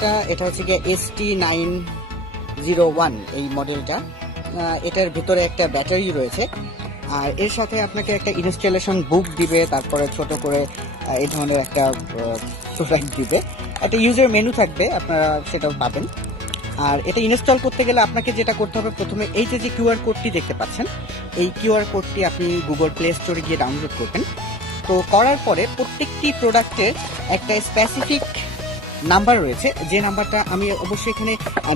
মডেলটা, এটা হচ্ছে গিয়ে ST-901 এই মডেলটা। এটার ভিতরে একটা ব্যাটারি রয়েছে, আর এর সাথে আপনাকে একটা ইনস্টলেশন বুক দিবে, তারপরে ছোট করে এই ধরনের একটা প্রোডাক্ট দিবে, একটা ইউজার মেনু থাকবে, আপনারা সেটাও পাবেন। আর এটা ইনস্টল করতে গেলে আপনাকে যেটা করতে হবে, প্রথমে এই যে কিউআর কোডটি দেখতে পাচ্ছেন, এই কিউআর কোডটি আপনি গুগল প্লে স্টোরে গিয়ে ডাউনলোড করবেন। তো করার পরে প্রত্যেকটি প্রোডাক্টের একটা স্পেসিফিক নাম্বার রয়েছে, যে নাম্বারটা আমি অবশ্যই এখানে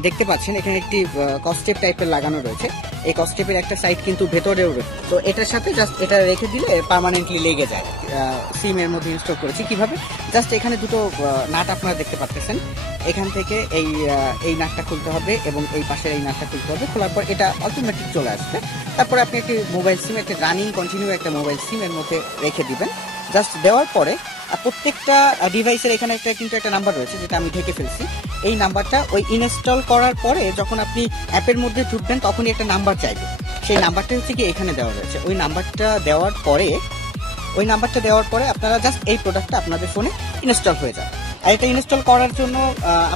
দেখতে পাচ্ছেন, এখানে একটি কস্টেপ টাইপের লাগানো রয়েছে। এই কস্টেপের একটা সাইড কিন্তু ভেতরেও রয়েছে, তো এটার সাথে জাস্ট এটা রেখে দিলে পার্মানেন্টলি লেগে যায়। সিমের মধ্যে ইনস্টল করেছি কিভাবে, জাস্ট এখানে দুটো নাট আপনারা দেখতে পাচ্ছেন, এখান থেকে এই নাটটা খুলতে হবে এবং এই পাশের এই নাটটা খুলতে হবে। খোলার পর এটা অটোমেটিক চলে আসবে। তারপরে আপনি একটি মোবাইল সিম, একটা রানিং কন্টিনিউ একটা মোবাইল সিমের মধ্যে রেখে দিবেন। জাস্ট দেওয়ার পরে প্রত্যেকটা ডিভাইসের এখানে কিন্তু একটা নাম্বার রয়েছে, যেটা আমি ঢেকে ফেলছি। এই নাম্বারটা ওই ইনস্টল করার পরে যখন আপনি অ্যাপের মধ্যে ঢুকবেন তখনই একটা নাম্বার চাইবে, সেই নাম্বারটা হচ্ছে কি এখানে দেওয়া রয়েছে। ওই নাম্বারটা দেওয়ার পরে আপনারা জাস্ট এই প্রোডাক্টটা আপনাদের ফোনে ইনস্টল হয়ে যাবে। আর এটা ইনস্টল করার জন্য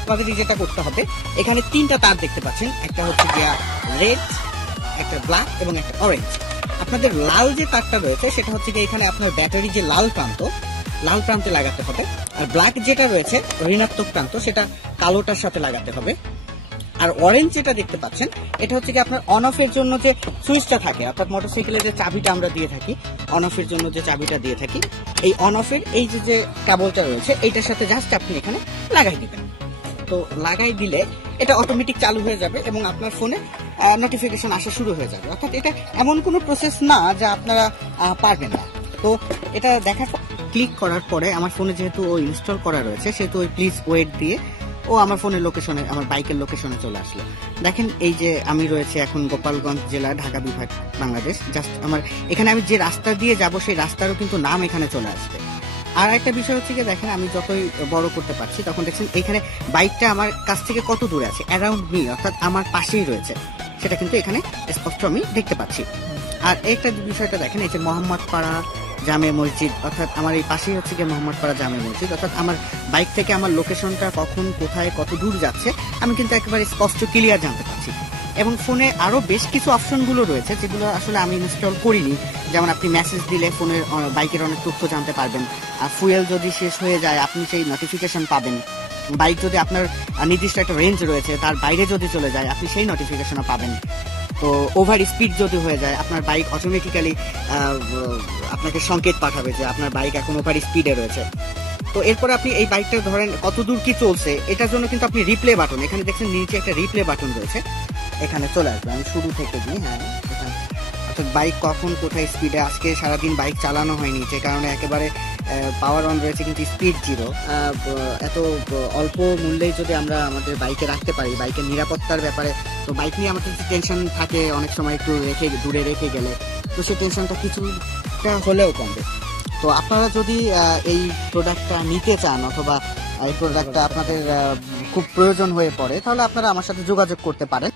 আপনাদের যেটা করতে হবে, এখানে তিনটা তার দেখতে পাচ্ছেন, একটা হচ্ছে গিয়া রেড, একটা ব্ল্যাক এবং একটা অরেঞ্জ। আপনাদের লাল যে তারটা রয়েছে সেটা হচ্ছে গিয়ে এখানে আপনার ব্যাটারি যে লাল প্রান্তে লাগাতে হবে, আর ব্ল্যাক যেটা রয়েছে ঋণাত্মক প্রান্ত, সেটা কালোটার সাথে লাগাতে হবে। আর অরেঞ্জ যেটা দেখতে পাচ্ছেন, এটা হচ্ছে কি আপনার অন অফের জন্য যে সুইচটা থাকে, অর্থাৎ মোটরসাইকেলের যে চাবিটা আমরা দিয়ে থাকি, অন অফের জন্য যে চাবিটা দিয়ে থাকি, এই অন অফের এই যে কেবলটা রয়েছে এইটার সাথে জাস্ট আপনি এখানে লাগাই দিবেন। তো লাগাই দিলে এটা অটোমেটিক চালু হয়ে যাবে এবং আপনার ফোনে নোটিফিকেশন আসা শুরু হয়ে যাবে। অর্থাৎ এটা এমন কোনো প্রসেস না যা আপনারা পারবেন না। তো এটা দেখার ক্লিক করার পরে আমার ফোনে যেহেতু ও ইনস্টল করা রয়েছে, সেহেতু ওই প্লিজ ওয়েট দিয়ে ও আমার ফোনের লোকেশনে, আমার বাইকের লোকেশনে চলে আসলো। দেখেন এই যে আমি রয়েছে এখন গোপালগঞ্জ জেলা, ঢাকা বিভাগ, বাংলাদেশ। জাস্ট আমার এখানে আমি যে রাস্তা দিয়ে যাব সেই রাস্তারও কিন্তু নাম এখানে চলে আসবে। আর একটা বিষয় হচ্ছে কি, দেখেন আমি যতই বড় করতে পারছি তখন দেখছেন এখানে বাইকটা আমার কাছ থেকে কত দূরে আছে, অ্যারাউন্ড মি, অর্থাৎ আমার পাশেই রয়েছে, সেটা কিন্তু এখানে স্পষ্ট আমি দেখতে পাচ্ছি। আর একটা বিষয়টা দেখেন, এই যে মোহাম্মদপাড়া জামে মসজিদ, অর্থাৎ আমার এই পাশেই হচ্ছে গিয়ে মোহাম্মদপাড়া জামে মসজিদ, অর্থাৎ আমার বাইক থেকে আমার লোকেশনটা কখন কোথায় কত দূর যাচ্ছে আমি কিন্তু একেবারে স্পষ্ট ক্লিয়ার জানতে পারছি। এবং ফোনে আরো বেশ কিছু অপশনগুলো রয়েছে যেগুলো আসলে আমি ইনস্টল করিনি, যেমন আপনি মেসেজ দিলে ফোনের বাইকের অনেক তথ্য জানতে পারবেন, আর ফুয়েল যদি শেষ হয়ে যায় আপনি সেই নোটিফিকেশন পাবেন। বাইক যদি আপনার নির্দিষ্ট একটা রেঞ্জ রয়েছে তার বাইরে যদি চলে যায় আপনি সেই নোটিফিকেশনও পাবেন। তো ওভার স্পিড যদি হয়ে যায় আপনার বাইক অটোমেটিক্যালি আপনাকে সংকেত পাঠাবে যে আপনার বাইক এখন ওভার স্পিডে রয়েছে। তো এরপরে আপনি এই বাইকটা ধরেন কত দূর কি চলছে, এটার জন্য কিন্তু আপনি রিপ্লে বাটন, এখানে দেখছেন নিচে একটা রিপ্লে বাটন রয়েছে, এখানে চলে আসবে। আমি শুরু থেকে দিই, হ্যাঁ, অর্থাৎ বাইক কখন কোথায় স্পিডে, আজকে সারাদিন বাইক চালানো হয়নি যে কারণে একেবারে পাওয়ার অন রয়েছে কিন্তু স্পিড জিরো। এত অল্প মূল্যেই যদি আমরা আমাদের বাইকে রাখতে পারি, বাইকের নিরাপত্তার ব্যাপারে, তো বাইক নিয়ে আমাদের যে টেনশন থাকে অনেক সময় একটু দূরে রেখে গেলে, তো সেই টেনশনটা কিছুটা হলেও কমবে। তো আপনারা যদি এই প্রোডাক্টটা নিতে চান অথবা এই প্রোডাক্টটা আপনাদের খুব প্রয়োজন হয়ে পড়ে, তাহলে আপনারা আমার সাথে যোগাযোগ করতে পারেন।